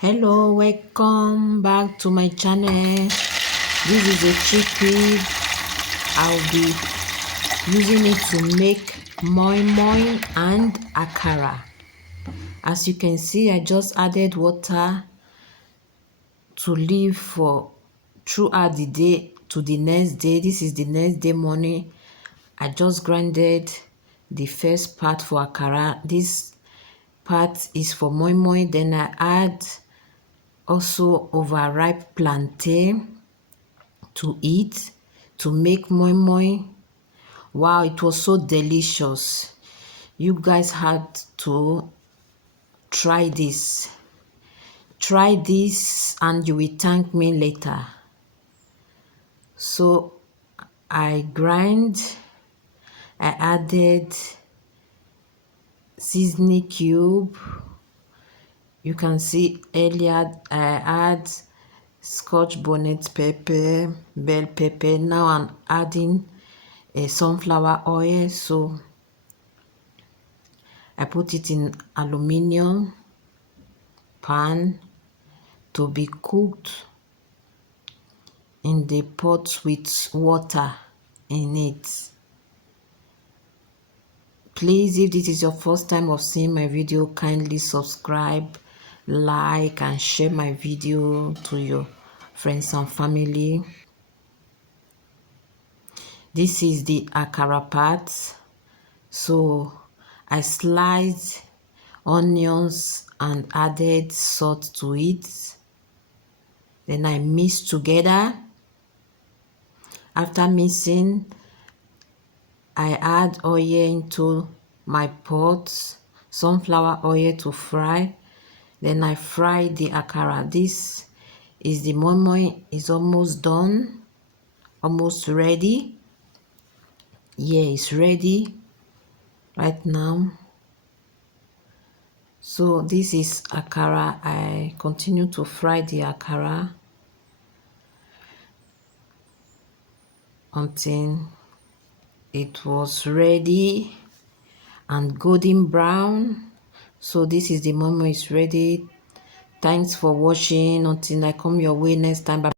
Hello, welcome back to my channel. This is a chickpea. I'll be using it to make moimoi and akara. As you can see, I just added water to leave for throughout the day to the next day. This is the next day morning. I just grinded the first part for akara. This part is for moimoi. Then I add also overripe plantain to eat to make moi moi. Wow, it was so delicious. You guys had to try this. Try this and you will thank me later. So I added seasoning cube. You can see earlier I add scotch bonnet pepper, bell pepper. Now I'm adding a sunflower oil. So I put it in aluminium pan to be cooked in the pot with water in it. Please, if this is your first time of seeing my video, kindly subscribe, like and share my video to your friends and family. This is the akara part. So I sliced onions and added salt to it. Then I mix together. After mixing, I add oil into my pot, sunflower oil to fry. Then I fry the akara. This is the moimoi. Is almost done, almost ready. Yeah, it's ready right now. So this is akara. I continue to fry the akara until it was ready and golden brown. So this is the moimoi is ready. Thanks for watching. Until I come your way next time. Bye.